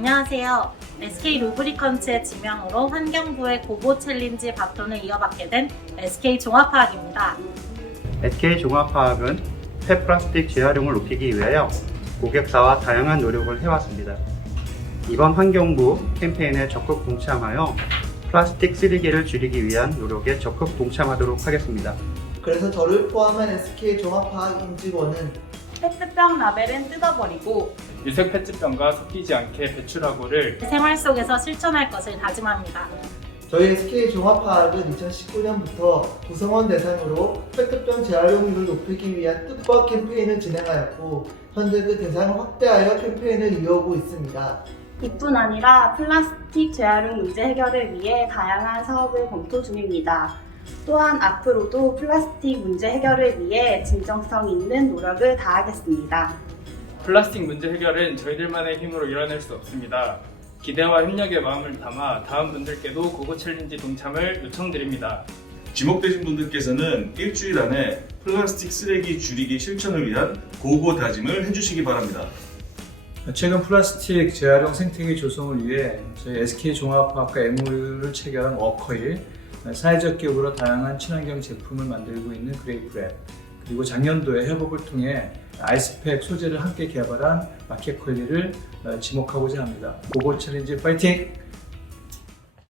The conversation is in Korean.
안녕하세요. SK 루브리컨츠의 지명으로 환경부의 고보 챌린지 바톤을 이어받게 된 SK 종합화학입니다. SK 종합화학은 폐플라스틱 재활용을 높이기 위하여 고객사와 다양한 노력을 해왔습니다. 이번 환경부 캠페인에 적극 동참하여 플라스틱 쓰레기를 줄이기 위한 노력에 적극 동참하도록 하겠습니다. 그래서 저를 포함한 SK 종합화학 임직원은 페트병 라벨은 뜯어버리고 유색 페트병과 섞이지 않게 배출하고를 생활 속에서 실천할 것을 다짐합니다. 저희 SK 종합화학은 2019년부터 구성원 대상으로 페트병 재활용률을 높이기 위한 뜻과 캠페인을 진행하였고 현재 그 대상을 확대하여 캠페인을 이어오고 있습니다. 이뿐 아니라 플라스틱 재활용 문제 해결을 위해 다양한 사업을 검토 중입니다. 또한 앞으로도 플라스틱 문제 해결을 위해 진정성 있는 노력을 다하겠습니다. 플라스틱 문제 해결은 저희들만의 힘으로 이뤄낼 수 없습니다. 기대와 협력의 마음을 담아 다음 분들께도 고고 챌린지 동참을 요청드립니다. 지목되신 분들께서는 일주일 안에 플라스틱 쓰레기 줄이기 실천을 위한 고고 다짐을 해주시기 바랍니다. 최근 플라스틱 재활용 생태계 조성을 위해 저희 SK 종합화학과 MOU를 체결한 워커힐, 사회적 기업으로 다양한 친환경 제품을 만들고 있는 그레이프랩, 그리고 작년도에 협업을 통해 아이스팩 소재를 함께 개발한 마켓컬리를 지목하고자 합니다. 고고 챌린지 파이팅!